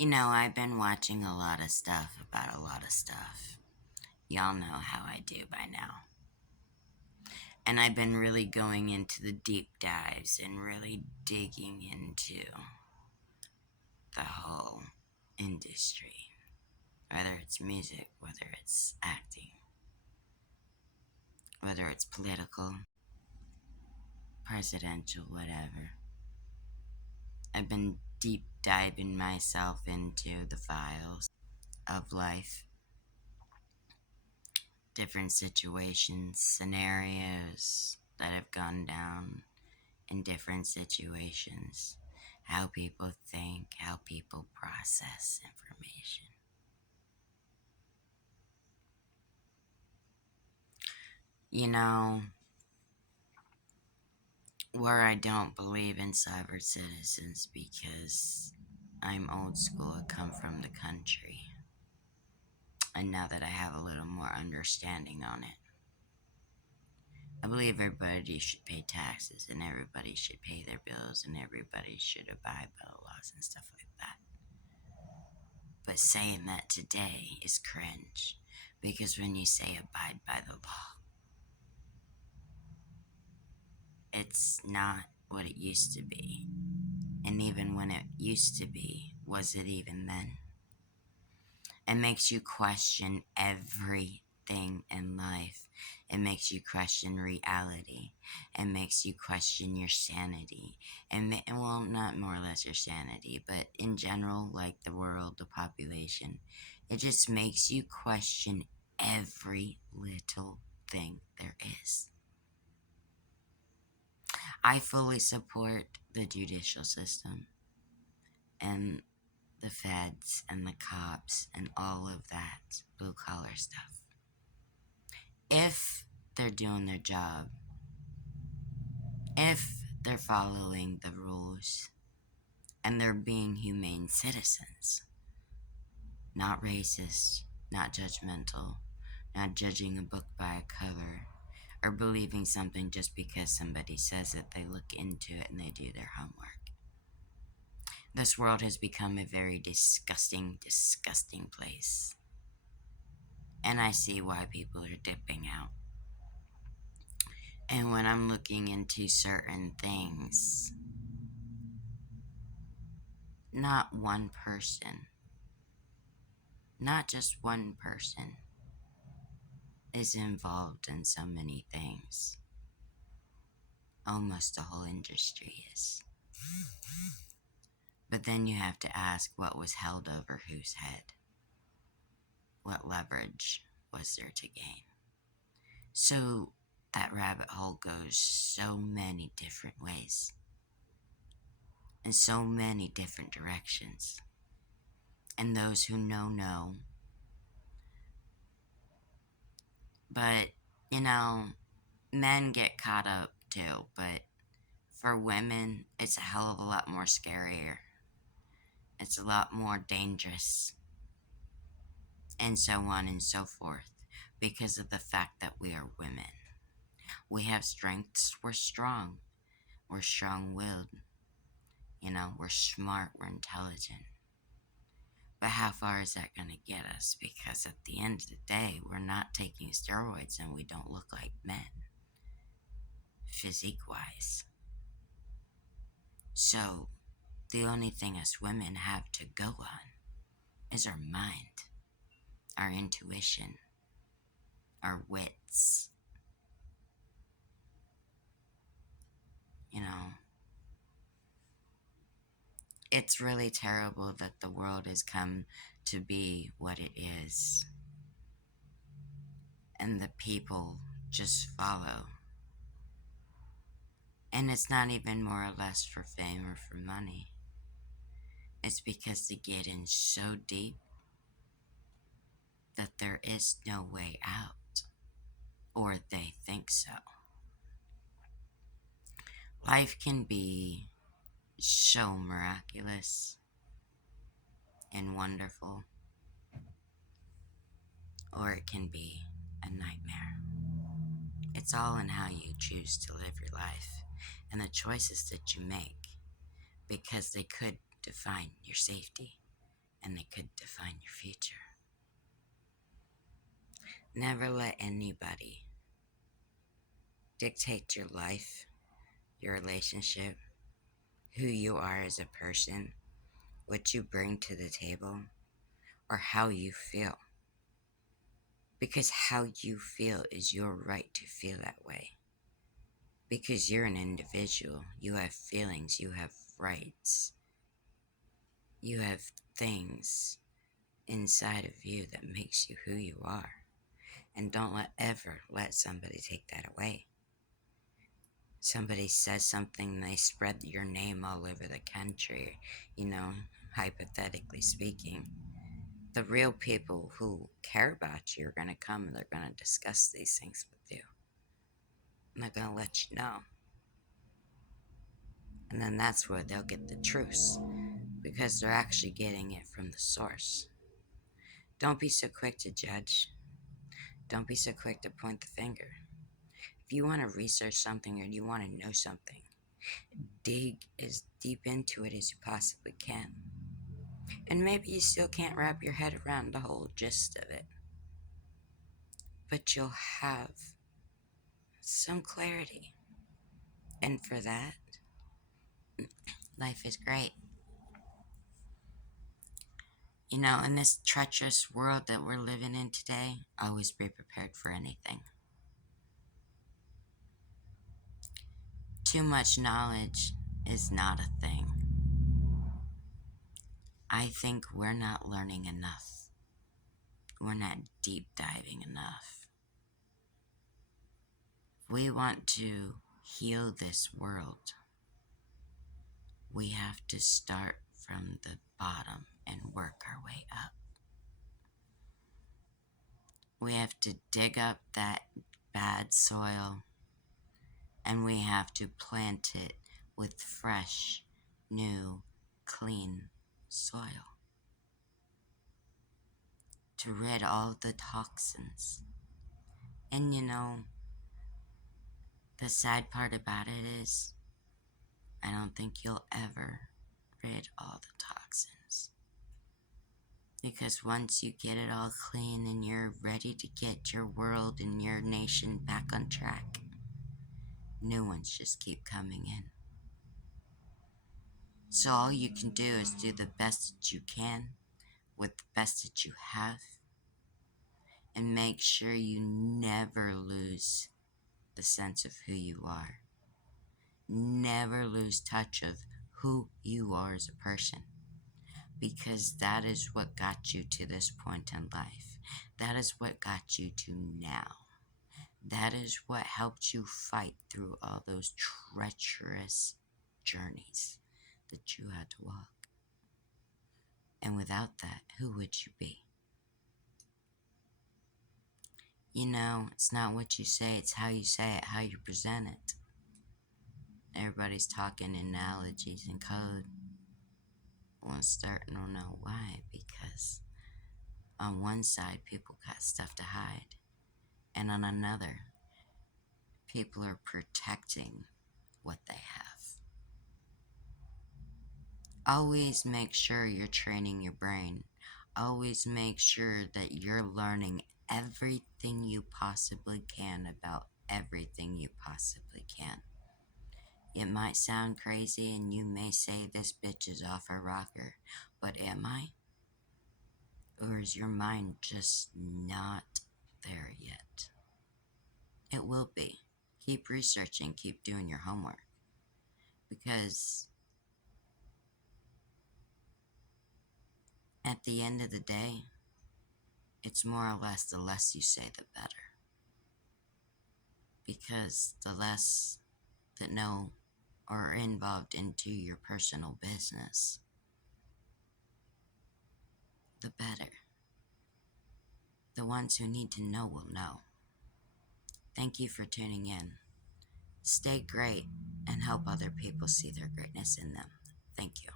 I've been watching a lot of stuff about a lot of stuff. Y'all know how I do by now. And I've been really going into the deep dives and really digging into the whole industry. Whether it's music, whether it's acting, whether it's political, presidential, whatever. I've been deep diving myself into the files of life, different situations, scenarios that have gone down in different situations, how people think, how people process information. You know, where I don't believe in sovereign citizens because I'm old school, I come from the country. And now that I have a little more understanding on it, I believe everybody should pay taxes and everybody should pay their bills and everybody should abide by the laws and stuff like that. But saying that today is cringe because when you say abide by the law, it's not what it used to be. And even when it used to be, was it even then? It makes you question everything in life. It makes you question reality. It makes you question your sanity. Well, not more or less your sanity, but in general, like the world, the population. It just makes you question every little thing there is. I fully support the judicial system and the feds and the cops and all of that blue collar stuff. If they're doing their job, if they're following the rules, and they're being humane citizens, not racist, not judgmental, not judging a book by a cover, or believing something just because somebody says it, they look into it and they do their homework. This world has become a very disgusting, disgusting place. And I see why people are dipping out. And when I'm looking into certain things, not one person, not just one person, is involved in so many things. Almost the whole industry is. But then you have to ask what was held over whose head? What leverage was there to gain? So that rabbit hole goes so many different ways, in so many different directions. And those who know. But, men get caught up too, but for women, it's a hell of a lot more scarier. It's a lot more dangerous, and so on and so forth, because of the fact that we are women. We have strengths, we're strong. We're strong willed. We're smart, we're intelligent. But how far is that going to get us? Because at the end of the day, we're not taking steroids and we don't look like men, physique wise. So, the only thing us women have to go on is our mind, our intuition, our wits. It's really terrible that the world has come to be what it is. And the people just follow. And it's not even more or less for fame or for money. It's because they get in so deep that there is no way out. Or they think so. Life can be so miraculous and wonderful, or it can be a nightmare. It's all in how you choose to live your life and the choices that you make, because they could define your safety and they could define your future. Never let anybody dictate your life, your relationship, who you are as a person, what you bring to the table, or how you feel. Because how you feel is your right to feel that way. Because you're an individual, you have feelings, you have rights, you have things inside of you that makes you who you are. And don't ever let somebody take that away. Somebody says something, they spread your name all over the country, hypothetically speaking. The real people who care about you are going to come and they're going to discuss these things with you. And they're going to let you know. And then that's where they'll get the truth, because they're actually getting it from the source. Don't be so quick to judge. Don't be so quick to point the finger. If you want to research something or you want to know something, dig as deep into it as you possibly can. And maybe you still can't wrap your head around the whole gist of it, but you'll have some clarity. And for that, life is great. In this treacherous world that we're living in today, always be prepared for anything. Too much knowledge is not a thing. I think we're not learning enough. We're not deep diving enough. If we want to heal this world, we have to start from the bottom and work our way up. We have to dig up that bad soil and we have to plant it with fresh, new, clean soil to rid all the toxins. And the sad part about it is, I don't think you'll ever rid all the toxins. Because once you get it all clean and you're ready to get your world and your nation back on track, new ones just keep coming in. So all you can do is do the best that you can with the best that you have, and make sure you never lose the sense of who you are. Never lose touch of who you are as a person, because that is what got you to this point in life. That is what got you to now. That is what helped you fight through all those treacherous journeys that you had to walk. And without that, who would you be? It's not what you say, it's how you say it, how you present it. Everybody's talking analogies and code. Well, I'm starting to know why, because on one side, people got stuff to hide, and on another, people are protecting what they have. Always make sure you're training your brain. Always make sure that you're learning everything you possibly can about everything you possibly can. It might sound crazy and you may say this bitch is off her rocker, but am I? Or is your mind just not there yet? It will be. Keep researching, keep doing your homework. Because at the end of the day, it's more or less the less you say, the better. Because the less that know or are involved into your personal business, the better. The ones who need to know will know. Thank you for tuning in. Stay great and help other people see their greatness in them. Thank you.